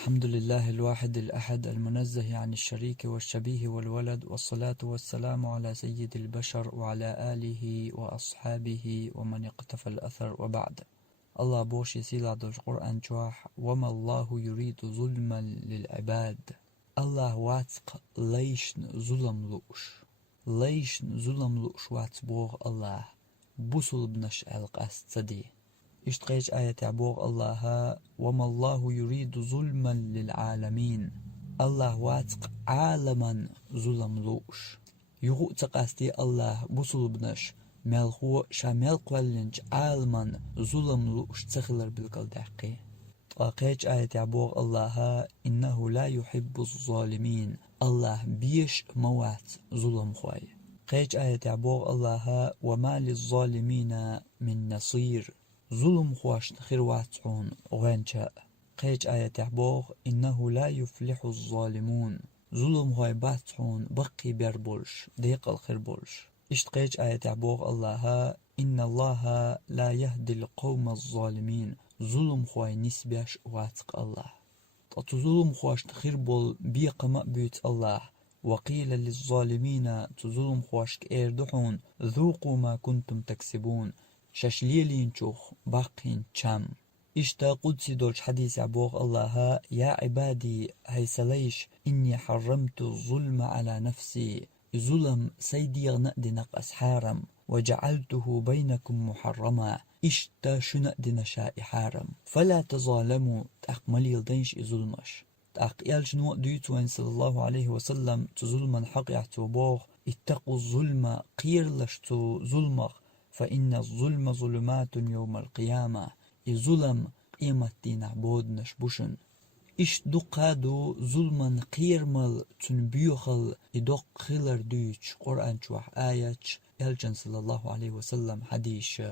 الحمد لله الواحد الأحد المنزه عن الشريك والشبيه والولد، والصلاة والسلام على سيد البشر وعلى آله وأصحابه ومن اقتفى الأثر وبعد. الله بوش يسيل عد القرآن جواح: وما الله يريد ظلما للعباد. الله واتق ليش ظلم لؤش واتبوغ الله بوصل بنش القاس تصدي. اشتقيش آية عبوغ الله: وما الله يريد ظلما للعالمين. الله واتق عالما ظلم لوش يغو تقاستي الله بوصل بنش ملخو شامل قولنج عالما ظلم لوش تخلر بالقلدحقي. قيش آية عبوغ الله: إنه لا يحب الظالمين. الله بيش موات ظلم خواي. قيش آية عبوغ الله: وما للظالمين من نصير. ظلم خواشت خيرواتعون غانشاء. قيج آية عبوغ: إنه لا يفلح الظالمون. ظلم هاي باتعون بقي بربولش ديق الخير بولش. اشتقيج آية عبوغ الله: إن الله لا يهدي القوم الظالمين. ظلم هاي نسبيش واتق الله. ظلم خواشت خير بول بيقما بيت الله. وقيل للظالمين تظلم خواشك إيردحون ذوقوا ما كنتم تكسبون. ششليلين شوخ باقين شام. اشتا قدسي دولش حديث عبوغ الله: يا عبادي هيسليش إني حرمت الظلم على نفسي. ظلم سيدي نقدي نقص حارم وجعلته بينكم محرما. اشتا شنقدي نشاء حارم فلا تظالموا. تأقملي الدينش ظلمش تأقيال شنو ديت وين صلى الله عليه وسلم تظلما حق يعتبوغ: اتقوا الظلم قير لشتو ظلمخ فإن الظلم ظلمات يوم القيامة. الظلم قيمة دين عبود نشبوشن. إش دقادو ظلما قيرمل تنبيوخل إدق خلر ديش قرآن شوح آياتش يلجن صلى الله عليه وسلم حديث.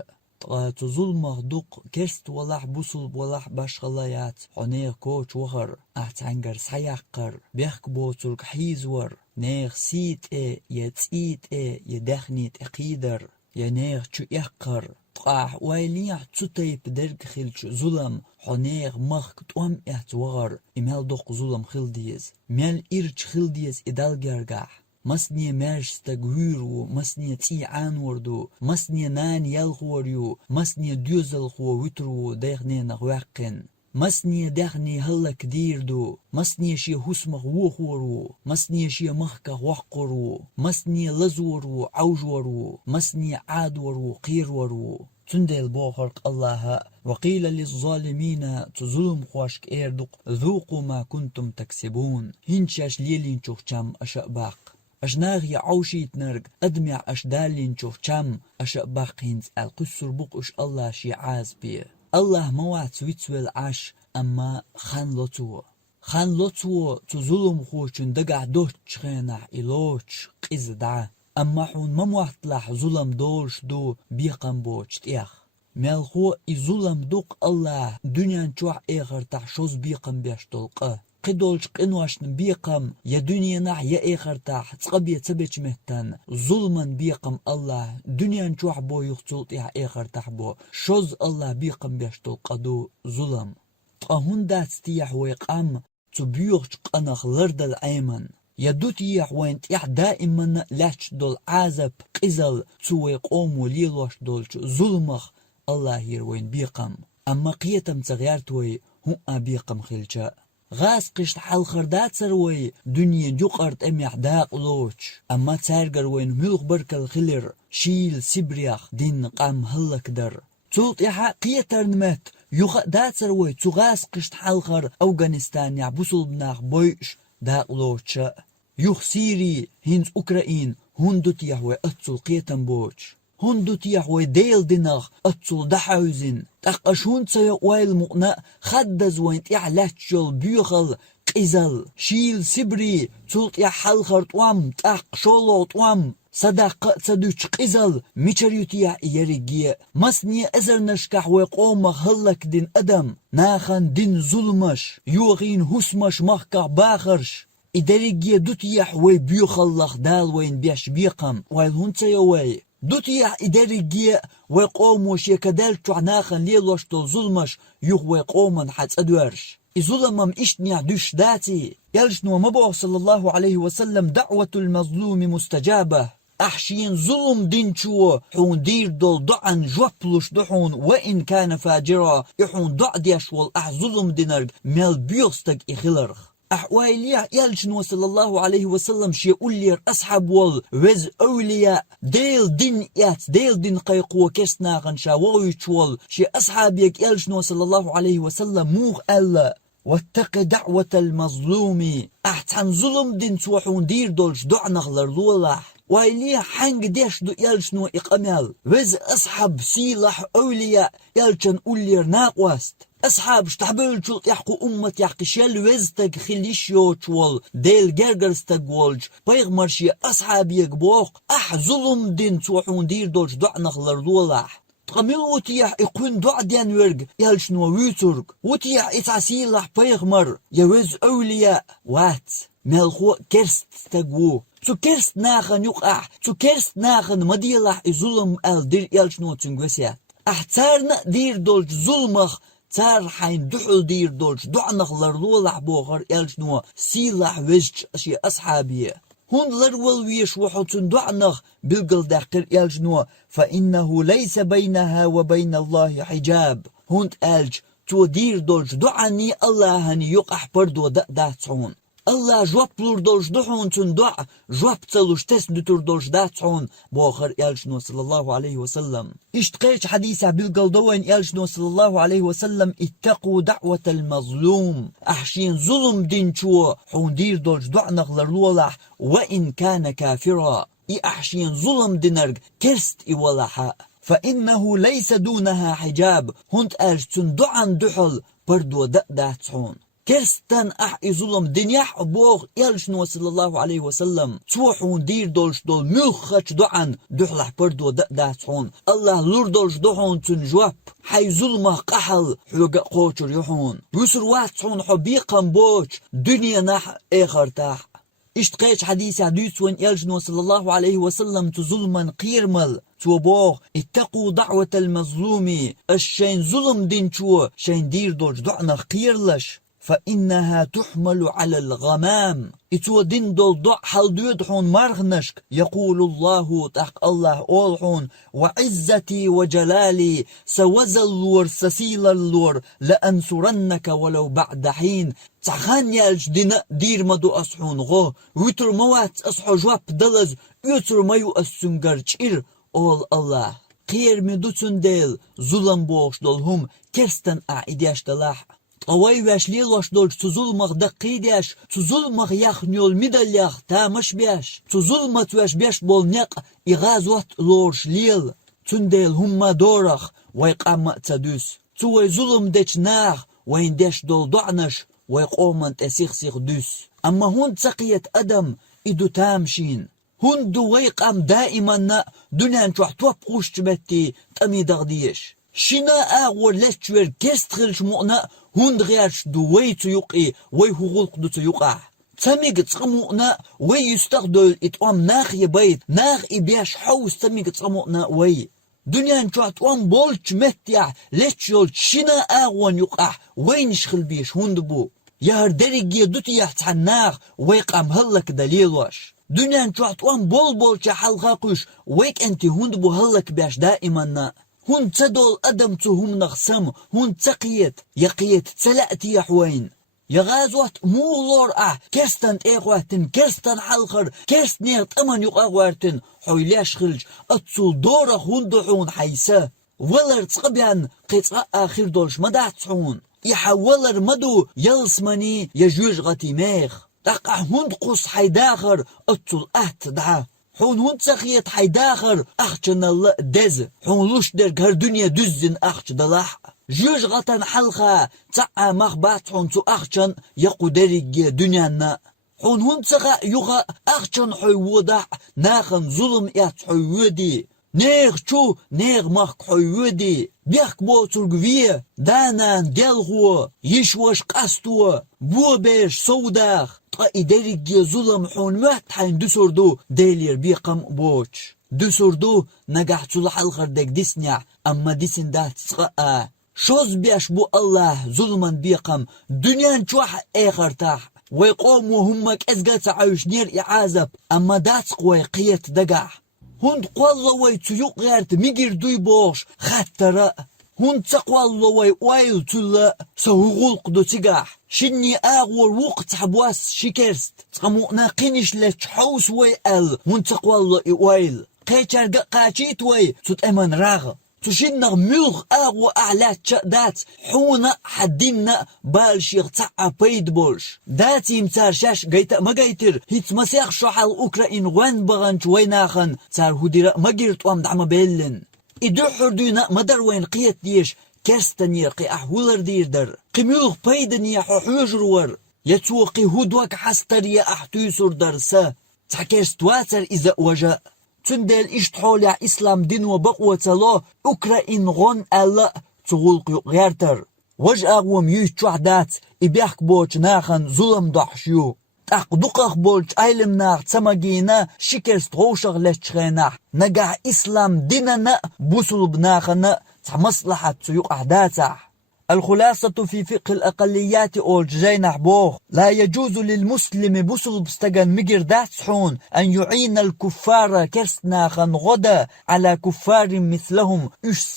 تظلمه دق كرست ولح بوصل ولح باشغلايات حنير كوش وغر أعتنقر سيقر بيخك بوترك حيزور نير سيت يتسيت يدخنيت اقيدر ينير شو يقر طاح ويليح تسوتيب درك خلش ظلم حنير مخك توم اعتوغر إمال دق ظلم خلديز مال إرج خلديز إدال جرقاح. مسني مارش تغويرو مسني تي عنوردو مسني نان يلغوريو مسني ديوزل خو ويترو ديغني نغواقن مسني دغني هلك ديردو مسني شي هسمخ وخورو مسني شي مخك وحقرو مسني لزورو عوجورو مسني عادورو قيرورو. تندل بوخرق الله: وقيل للظالمين تظلم خواشك ايردق ذوقوا ما كنتم تكسبون. هنشاش ليلين شوخشام أشأباق أشناغي عوشيت نرق أدمع أشدالين شوخشام أشأباق هنز القسر بقش الله شي عاز بيه. الله موات سويتسويل عاش أما خان لوتو تظلم خوشن دقع دوش خينح إلوش قيز دعا. أما حون مموحت لح ظلم دولش دو بيقن بوش تيخ مالخو ظلم دوق الله دنيا نشوح إيخر تح شوز بيقن بيش تلقه قدولش قنواشن بيقم يا دنيا نح يا إيخر تح تقبية تبج مهتن ظلما بيقم الله دنيا نشوح بو يختلط إيح إيخر تح بو شوز الله بيقم بيش تلقه دو ظلم. تقهون دات ستيح ويقام تبيوغش قنخ لرد الأيمن يدوت يح وين تيح دائما لاتش دول عازب قزل تسوي قوم وليلوش دولش ظلمخ الله يروين بيقم. أما قيتم تغيرتوي هو بيقم خلشاء غاس قشت حال خردات سروي دنيا جوقرت أميح داق لوش. أما تارقر وين ملغ برك الخلر شيل سبريخ دين قام هلك در تولت يحا قيتر نمت يوخ دات سروي تغاس قشت حال خر أفغانستان يعبسل بناخ بويش داق لوش. يوخ سيري هنز أوكرائين هندوت يحوي أتصل قيتن بوش هندوت يحوي ديل ديناخ أتصل دحاوزين تقشون تسيق وايل مقناء خدز وين تيحلاتشل بيوخل قزل شيل سبري تولت يحال خرطوام تاق شولو طوام صداقة تدوش قزل ميشاريوتيا يريجي مسني أزر نشكح ويقوم هلك دين أدم ناخن دين ظلمش يوغين هسمش مخكع باخرش إداريجي دوتيح وي بيوخلخ دال وين بيش بيقم وايل هونتيوي دوتيح إداريجي ويقوم وشي كدال تعناخن ليلوش تل ظلمش يوغ ويقومن حتى أدوارش ظلمم إشتنيع دوش داتي يلشنو مبعو صلى الله عليه وسلم دعوة المظلوم مستجابة أحشين ظلم دينشو حون دير دول دعن جوبلوش دحون وإن كان فاجرا يحون دع ديش والأح ظلم دينرق ميل بيوستك إخلرخ أحواليا يلشنو صلى الله عليه وسلم شي أولير أصحاب وال وز أولياء ديل دين يات ديل دين قيقو كسناغن شاوويش وال شي أصحابيك يلشنو صلى الله عليه وسلم موغ ألا واتق دعوة المظلوم أحتن ظلم دين توحون دير دولش دعنغ لرلولاح وإليه حنق ديش دو يلشنو إقامل وز أصحاب سيلح أولياء يلشن أولير ناقوست أصحاب شتحبلشو يحقو أمة يحقي شل وزتك خليشيو تشول ديل جرجرستك والج بيغمرشي أصحاب يقبوخ ظلم دين توحون دير دولش دعنغ لرلولاح تقميل وتيح يقون دع ديان ورق يلشنو ويترق وتيح إتعسيلح بيغمر يوز أولياء وات ملخو كرست تقوو تو كرست ناخن يقع تو كرست ناخن مديلح ظلم دير يلشنو تنقوسيات احتارنا دير دولج ظلمخ تار حين دحل دير دولج دعنخ لرلولح بوغر يلشنو سيلح وجج أشي أصحابي هون لرول ويش وحوتن دعنخ بالقل داقر يلجنو فإنه ليس بينها وبين الله حجاب هون ألج تو دير دولج دعني الله هني يقح بردو داتعون الله جواب لور دولج دحون تن دع جواب تلوش تسندتر دولج داتعون بوخر يلجنو صلى الله عليه وسلم اشتقيش حديثة بالقل دوين يلجنو صلى الله عليه وسلم اتقوا دعوة المظلوم أحشين ظلم دين شو حون دير دولج دعنخ لرلولح وإن كان كافرا أحشين ظلم دينرق كرست إولحا فإنه ليس دونها حجاب هنت أجتن دعن دحل بردو داتعون كرستان ظلم دنيا بوغ يلشنو صلى الله عليه وسلم توحون دير دولش دول ملخش دعن دحلح بردو داتعون الله لور دولش دحون تنجواب حي ظلمه قحل حوق قوشر يحون يسر واتعون حبيقا بوش دنيا نح اخر تاح اشتقيش حديث عديث وين يلجنو صلى الله عليه وسلم تظلما قيرمل توبوغ اتقوا دعوة المظلوم الشين ظلم دين شو شين دير دولش دعنا قيرلش فإنها تحمل على الغمام إتو دين دول دع حل ديدحون مرغنشك يقول الله تحق الله أولحون وعزتي وجلالي سوزل اللور سسيل اللور لأنصرنك ولو بعد حين تخان يالج دير مدو أصحون غو ويتر موات أصحو جواب دلز يتر ميو أسنجر چير أول الله قير مدوتن ديل ظلم بوش دولهم كرستن أعيديش دلاح أوي واش ليلوش دولش تظلمغ دقيداش تظلمغ يخنيول ميداليخ تامش بياش تظلمت واش بياش بولنق إغازوات لورش ليل تنديل هما دورخ ويقام تدوس توي ظلم ديش ناخ وين ديش دول دعنش ويقومن تسيخ دوس أما هون تقية أدم إدو تامشين هون دو ويقام دائما دنيا نشوح توب قوش تبتي تأمي دغديش شنا أغور لشتوير كستخلش مؤنا هون دغيرش دو ويتو يقي ويهو غلق دو تيقع تميق تغمؤنا ويستخدل إتوام ناخ يبيت ناخ إبياش حوس تميق تغمؤنا وي دنيا نشوح توام بولش متيع لشيول شنا أغوان يقع وين شخل بيش هون دبو يهر دريقيا دوتي يحتحن ناخ ويقام هلك دليلوش دنيا نشوح توام بولش حلقاقوش ويك انتي هون دبو هلك بيش دائما هون تدول أدم تهم نغسم هون تقيت يقيت تلأتي يحوين يغازوات مولور كرستن إيقواتن كرستن حلقر كرست نيغت أمن يقاوارتن حويلاش خلج أتصول دورة هون دحون حيسا ولر تقبيان قطع آخر دولش مدعتحون يحولر مدو يلسمني يجوج غتي ميخ تقع هون قص حيداخر أتصول دعا حون هون تسخيت حيداخر أخشن الله دز حون لوش در هر دنيا دزن أخش دلاح جوج غطن حلقة تعا مخبات حون تو أخشن يقو دريق دنيانا حون هون تسخا يغا أخشن حيوضح ناخن ظلم يات حيودي نيغ شو نيغ مخ حيودي بيخ بو ترقوية دانان دلغو يشوش قاستو بو بيش سوداخ إداريك ظلم حون وقت حين دسردو ديلير بيقم بوش دسردو نجح تصلح الخردك ديسنيع أما ديسن ده تسقى شوز بيش بو الله ظلما بيقم دنيا شوح اخرتاح ويقوم وهمك ازقات عايش نير اعازب اما داتق ويقيت دقع هند قوالله ويتسيوق غيرت ميجر دوي بوش خاترا هند تقوالله ويويل تلا سوغولق دو تقاح شني اغور وقت حبواس شكرست تقمونا قينش لش حوس ويقل هند تقوالله يويل قيتر قاچيت وي تت امن راغ تشنغ ملغ اغو اعلات دات حونا حدينا بالش يغتع بيد بولش داتي متار شاش قيتا ما قيتر هيت مسيخ شحال اوكراين غوان بغانش ويناخن تار هديرا ما قيرت وام دعما بيلن إدو حردونا مدر وين قيت ديش كرستنير قي أحولر ديردر قميوغ بيدني حوجرور يتوقي هدوك حستريا أحتوسر درسا تحكيستواتر إذا وجاء تندل اشتحول إسلام دين وبقوة الله أوكراين غون ألا تغلق غيرتر وجأ وميوش تشوحدات إبيحك بوش ناخن ظلم ضحشيو تقدقخ بولش أيلم ناخ تسمجينا شكرست غوشغ لشخينا نقع إسلام ديننا بوصل بناخنا مصلحة سيوق أحداثه الخلاصة في فقه الأقليات أول جينا بوخ لا يجوز للمسلم بوصل بستغن مجر داتسحون أن يعين الكفار كرسناخن غدا على كفار مثلهم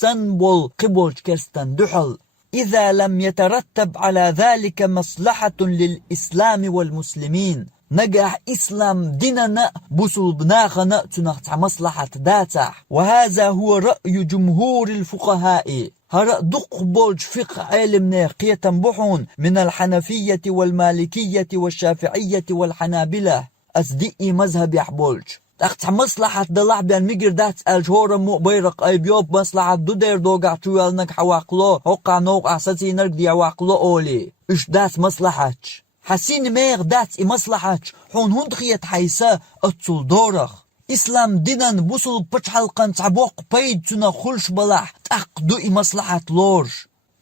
بول قبول كرستن دحل إذا لم يترتب على ذلك مصلحة للإسلام والمسلمين نجح إسلام ديننا بوصل بناخنا تنخت مصلحة داتح وهذا هو رأي جمهور الفقهاء هرأ دق بولج فقه علمنا قية بحون من الحنفية والمالكية والشافعية والحنابلة أصدقي مذهب يحبولج تخت مصلحة دلع بيان ميجر دات الجهور مو بيرق اي بيوب مصلحة دو دير دوغع توالنك حواقلو حقا نوقع ستي نرقدي عواقلو اولي اش دات مصلحتش حسين ميغ دات مصلحتش حون هندخيت حيسا اتصل دورخ إسلام دينان بوصل بچحلقان تعبوق بيد تنا خلش بلاح تأقدو مصلحة لورج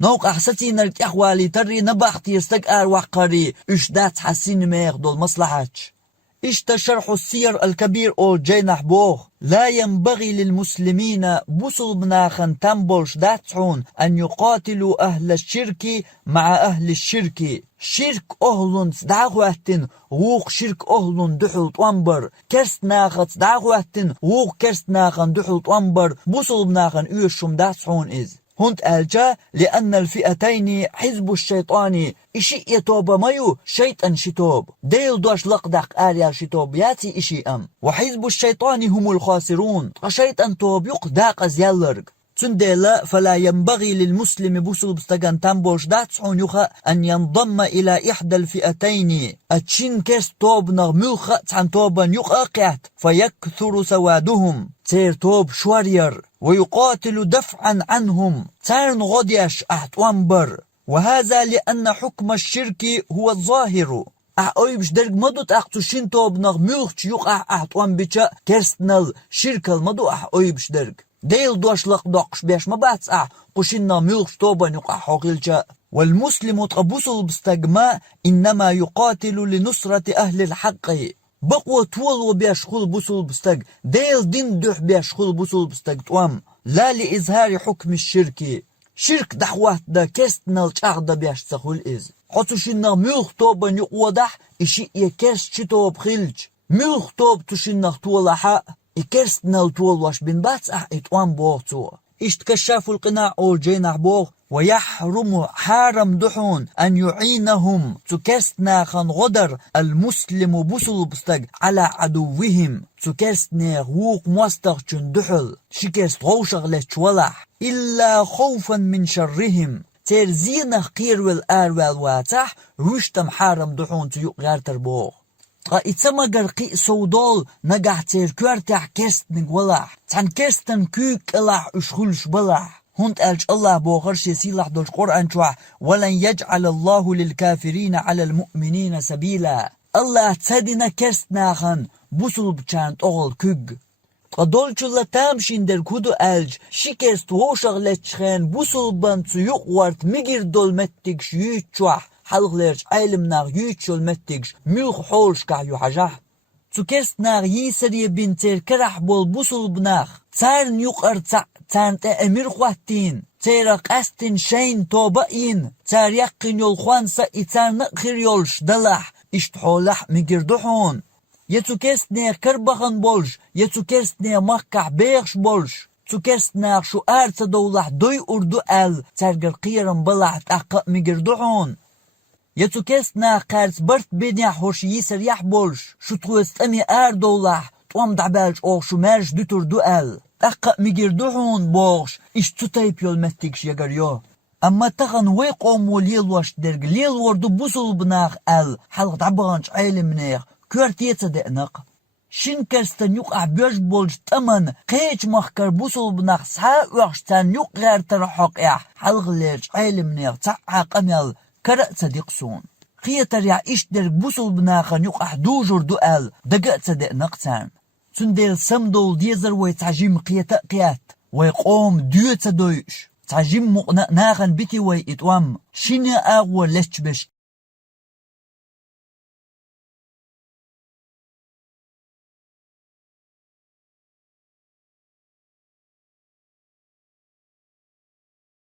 نوق أحساتي نرد أخوالي تري نباختي يستقار وقاري إش دات حسين ميغ دول مصلحتش إشتا شرح السير الكبير أو جينح بوخ لا ينبغي للمسلمين بوصل بناخن تنبولش داتحون أن يقاتلوا أهل الشرك مع أهل الشرك شرك أهلون دعواتن ووق شرك أهلون دحل طوانبر كرست ناخت دعواتن ووق كرست ناخن دحل طوانبر بوصل بناخن إيشم داتحون إز هنت ألجا لأن الفئتين حزب الشيطان إشي يتوب مايو شيطان شتوب ديل دوش لقدق آليا شتوب ياتي إشي أم وحزب الشيطان هم الخاسرون وشيطان توب يقداق أزيالرق تندلا فلا ينبغي للمسلم بوصل بستغان تنبوش داتسحون يخا أن ينضم إلى إحدى الفئتين أتشين كيس توب نغملخ تحن توبا يقاقعت فيكثر سوادهم تير توب شوارير ويقاتل دفعا عنهم تارن غديش أحتوانبر وهذا لأن حكم الشرك هو الظاهر أعويبش درق مدوت أحتوشين توب نغملخ يقع أحتوان بيشا كرستنال شرك المدو أعويبش درق ديل دوش لقدقش بيش مباتس قشنا ملخش توبا يقع حقيلجا والمسلم تقبوصل بستقما إنما يقاتل لنصرة أهل الحق بقوة طول وبيش خل بوصل بستق ديل دين دوح بيش خل بوصل بستق توام لا لإظهار حكم الشرك شرك دحوات دا كستنا الشعر بيش تخل إز حتوشنا ملخ توبا يقودح إشي يكرس شتوب خلج ملخ توب توشنا طولحا إكرستنا الطول واش بن باتس إتوان بوغتو اشتكشاف القناع أو جينا بوغ ويحرم حارم دحون أن يعينهم تكرستنا خان غدر المسلم بوصل بستق على عدوهم تكرستنا غوق مواستغ دحل شكرست غوشغ لشولح إلا خوفا من شرهم ترزينا قير والآر والواتح رشتم حارم دحون تيوق غارتر بوغ إتسمى قرقي سودول نقع تيركوارتح كرستن ولح تحن كرستن كوك إلح أشخلش بلح هنت ألج الله بوغرش يسيلح دولش قرآن شوح ولن يجعل الله للكافرين على المؤمنين سبيلا الله تسادنا كرستناخن بوصل بچانت أغل كوك قدولش الله تامشين در كودو ألج شكرست ووشغ لتشخين بوصل بانتو يقوارت مجر دول متك شيوت شوح حلق ليرش علم ناغ يوتشول متكش ملخ حولش كع يحجح تكرست ناغ يسري بنتير كرح بول بوصل بناغ تارن يقر تارن تأمير خواتين تيرا قاستن شين توبائين تار يقين يول خوانسا إتار نقخر يولش دلح اشتحولح مجردحون يتو كيستنير كربخن بولش يتو كيستنير مقع بيغش بولش تو كيستنير شو آرتا دولح دوي أردو أل تارقر قيرن بلح تأقق مجردحون يتو كيستنير قارت برت بينيا حوش يسر يحبولش شو تغوست أمي آر دولح توام دعبالش أو شو مارش دوتر دو أل تأقق مجردحون بوغش إش تطيب يول متكش يقريو أما تغن ويقوم وليل واش درق ليل وردو بوصل بناغ أل حلق دعبانش عيل منيغ كورت يتصدقنق شين كرستن يقع بيوش بولج تمن قيج مخكر بوصل بناغ سحاق وحشتان يق غير ترحق حلق ليج عيل منيغ تعاق أميال كرأ صديقسون خيتر يع إش درق بوصل بناغن يقع دوجر دو أل دقاء صدقنق تان تنديل سمدول ديزر ويتعجيم قيتا قيات ويقوم ديو تدويش تعجيم مقنق ناغن بيتي ويتوام شين أغوى لشبش